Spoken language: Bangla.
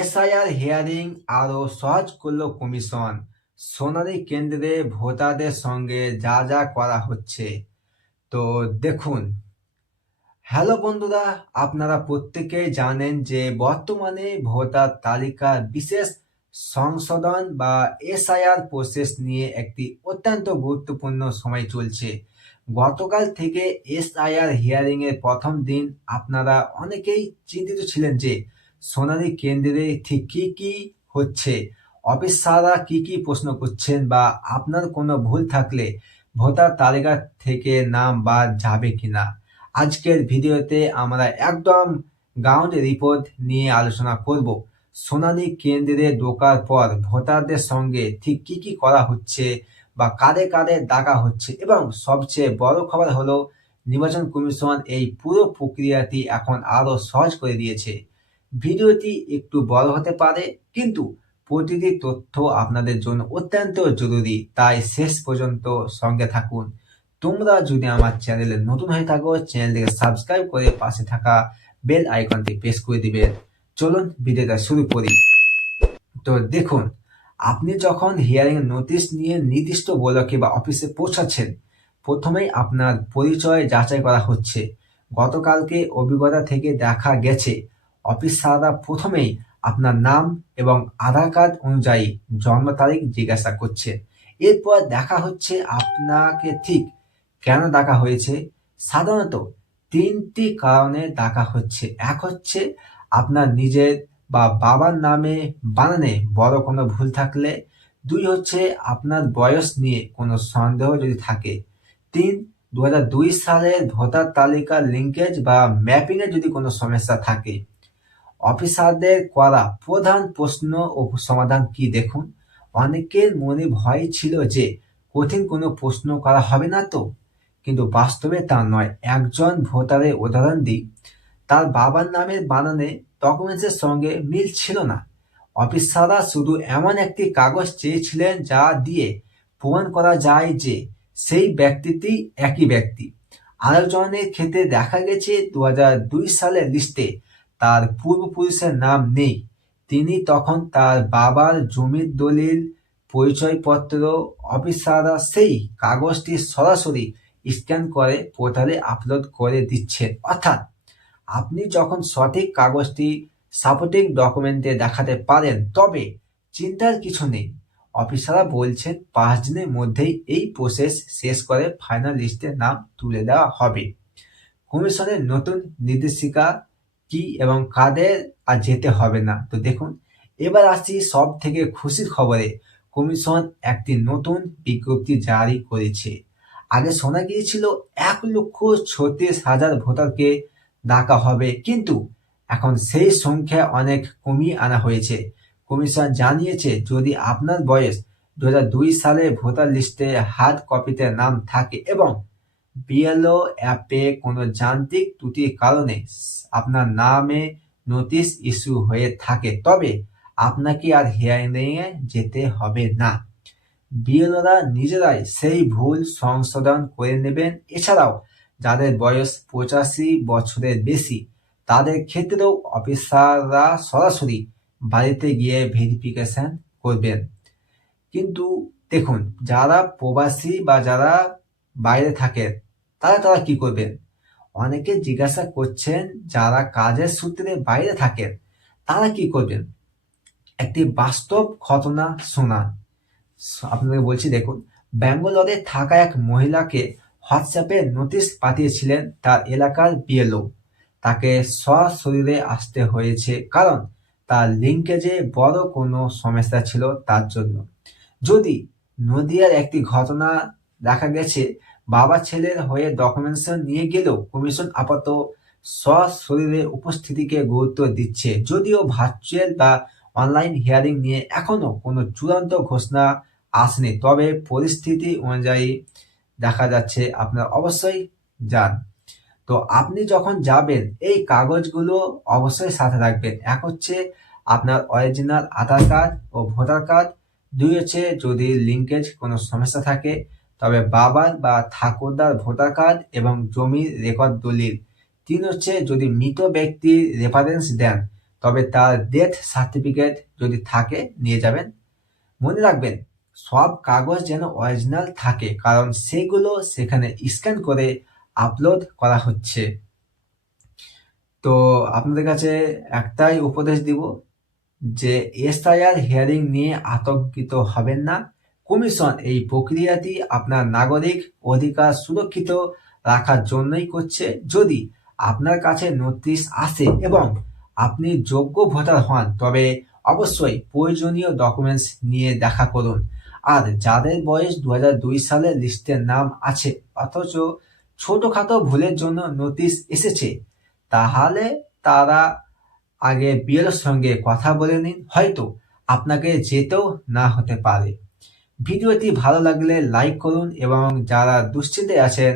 এসআইআর হিয়ারিং আরও সহজ করল কমিশন। সোনালী কেন্দ্রে ভোটারদের সঙ্গে যা যা করা হচ্ছে। তো দেখুন, হ্যালো বন্ধুরা, আপনারা প্রত্যেকেই জানেন যে বর্তমানে ভোটার তালিকার বিশেষ সংশোধন বা এসআইআর প্রসেস নিয়ে একটি অত্যন্ত গুরুত্বপূর্ণ সময় চলছে। গতকাল থেকে এসআইআর হিয়ারিং এর প্রথম দিন আপনারা অনেকেই চিন্তিত ছিলেন যে সোনালী কেন্দ্রে ঠিক কি কি হচ্ছে, অফিসাররা কি কি প্রশ্ন করছেন, বা আপনার কোনো ভুল থাকলে ভোটার তালিকা থেকে নাম বাদ যাবে কিনা। আজকের ভিডিওতে আমরা একদম গ্রাউন্ড রিপোর্ট নিয়ে আলোচনা করব। সোনালী কেন্দ্রে ঢোকার পর ভোটারদের সঙ্গে ঠিক কি কি করা হচ্ছে বা কাদের কাদের ডাকা হচ্ছে, এবং সবচেয়ে বড় খবর হলো নির্বাচন কমিশন এই পুরো প্রক্রিয়াটি এখন আরো সহজ করে দিয়েছে। ভিডিওটি একটু বড় হতে পারে, কিন্তু প্রতিটি তথ্য আপনাদের জন্য অত্যন্ত জরুরি, তাই শেষ পর্যন্ত সঙ্গে থাকুন। তোমরা যদি আমার চ্যানেলে নতুন হয়ে থাকো, চ্যানেলটিকে সাবস্ক্রাইব করে পাশে থাকা বেল আইকনটি প্রেস করে দিবেন। চলুন ভিডিওটা শুরু করি। তো দেখুন, আপনি যখন হিয়ারিং নোটিশ নিয়ে নির্দিষ্ট ব্লকে বা অফিসে পৌঁছাচ্ছেন, প্রথমেই আপনার পরিচয় যাচাই করা হচ্ছে। গতকালকে অভিজ্ঞতা থেকে দেখা গেছে অফিসাররা প্রথমেই আপনার নাম এবং আধার কার্ড অনুযায়ী জন্ম তারিখ জিজ্ঞাসা করছে। এরপর দেখা হচ্ছে আপনাকে ঠিক কেন ডাকা হয়েছে। সাধারণত তিনটি কারণে ডাকা হচ্ছে। এক হচ্ছে আপনার নিজের বা বাবার নামে বানানে বড় কোনো ভুল থাকলে। দুই হচ্ছে আপনার বয়স নিয়ে কোনো সন্দেহ যদি থাকে। তিন, 2002 সালের ভোটার তালিকার লিঙ্কেজ বা ম্যাপিং এ যদি কোনো সমস্যা থাকে। অফিসারদের করা প্রধান প্রশ্ন ও সমাধান কি দেখুন। অনেকের মনে ভয় ছিল যে কঠিন কোনো প্রশ্ন করা হবে না তো, কিন্তু বাস্তবে তা নয়। একজন ভোটারের উদাহরণ দিই, তার বাবার নামের বানানে ডকুমেন্টসের সঙ্গে মিল ছিল না। অফিসাররা শুধু এমন একটি কাগজ চেয়েছিলেন যা দিয়ে প্রমাণ করা যায় যে সেই ব্যক্তিটি একই ব্যক্তি। আরেকজনের ক্ষেত্রে দেখা গেছে 2002 সালের লিস্টে তার পূর্বপুরুষের নাম নেই। তিনি তখন তার বাবার জমির দলিল, পরিচয়পত্র। অফিসাররা সেই কাগজটি সরাসরি স্ক্যান করে পোর্টালে আপলোড করে দিচ্ছেন। অর্থাৎ আপনি যখন সঠিক কাগজটি সাপোর্টিং ডকুমেন্টে দেখাতে পারেন, তবে চিন্তার কিছু নেই। অফিসাররা বলছেন 5 দিনের মধ্যেই এই প্রসেস শেষ করে ফাইনাল লিস্টে নাম তুলে দেওয়া হবে। কমিশনের নতুন নির্দেশিকা কি এবং কাদের আর যেতে হবে না। তো দেখুন, এবার আসছি সব থেকে খুশির খবরে। কমিশন একটি নতুন বিজ্ঞপ্তি জারি করেছে। আগে শোনা গিয়েছিল 1,36,000 ভোটারকে ডাকা হবে, কিন্তু এখন সেই সংখ্যা অনেক কমিয়ে আনা হয়েছে। কমিশন জানিয়েছে যদি আপনার বয়স 2002 সালে ভোটার লিস্টে হার্ড কপিতে নাম থাকে এবং বিএলও অ্যাপে কোনো যান্ত্রিক ত্রুটির কারণে আপনার নামে নোটিশ ইস্যু হয়ে থাকে, তবে আপনাকে আর হিয়ারিংয়ে যেতে হবে না। বিএলওরা নিজেরাই সেই ভুল সংশোধন করে নেবেন। এছাড়াও যাদের বয়স 85 বছরের বেশি, তাদের ক্ষেত্রেও অফিসাররা সরাসরি বাড়িতে গিয়ে ভেরিফিকেশন করবেন। কিন্তু দেখুন, যারা প্রবাসী বা যারা বাইরে থাকেন, তারা কি করবেন। অনেকে জিজ্ঞাসা করছেন যারা কাজের সূত্রে বাইরে থাকেন তারা কি করবেন। একটি বাস্তব ঘটনা শোনান আপনাদের বলছি। দেখুন, ব্যাঙ্গালোরে থাকা এক মহিলাকে হোয়াটসঅ্যাপে নোটিশ পাঠিয়েছিলেন তার এলাকার বিএলও। তাকে সশরীরে আসতে হয়েছে কারণ তার লিঙ্কেজে বড় কোনো সমস্যা ছিল তার জন্য। যদি নদিয়ার একটি ঘটনা দেখা গেছে, বাবা ছেলের হয়ে ডকুমেন্টেশন নিয়ে গেলেও কমিশন আপাতত সশরীরে উপস্থিতিকে গুরুত্ব দিচ্ছে। যদিও ভার্চুয়াল বা অনলাইন হিয়ারিং নিয়ে এখনো কোনো চূড়ান্ত ঘোষণা আসেনি, তবে পরিস্থিতি অনুযায়ী দেখা যাচ্ছে আপনারা অবশ্যই যান। তো আপনি যখন যাবেন এই কাগজগুলো অবশ্যই সাথে রাখবেন। এক হচ্ছে আপনার অরিজিনাল আধার কার্ড ও ভোটার কার্ড। দুই হচ্ছে যদি লিঙ্কেজ কোনো সমস্যা থাকে তবে বাবার বা ঠাকুরদার ভোটার কার্ড এবং জমির রেকর্ড দলিল। তিন হচ্ছে যদি মৃত ব্যক্তির রেফারেন্স দেন তবে তার ডেথ সার্টিফিকেট যদি থাকে নিয়ে যাবেন। মনে রাখবেন সব কাগজ যেন অরিজিনাল থাকে, কারণ সেগুলো সেখানে স্ক্যান করে আপলোড করা হচ্ছে। তো আপনাদের কাছে একটাই উপদেশ দিব যে এসআইআর হিয়ারিং নিয়ে আতঙ্কিত হবেন না। কমিশন এই প্রক্রিয়াটি আপনার নাগরিক অধিকার সুরক্ষিত রাখার জন্যই করছে। যদি আপনার কাছে নোটিশ আসে এবং আপনি যোগ্য ভোটার হন, তবে অবশ্যই প্রয়োজনীয় ডকুমেন্টস নিয়ে দেখা করুন। আর যাদের বয়স 2002 সালের লিস্টের নাম আছে অথচ ছোটখাটো ভুলের জন্য নোটিশ এসেছে, তাহলে তারা আগে বিএলওর সঙ্গে কথা বলে নিন, হয়তো আপনাকে যেতেও না হতে পারে। ভিডিওটি ভালো লাগলে লাইক করুন এবং যারা দুশ্চিন্তায় আছেন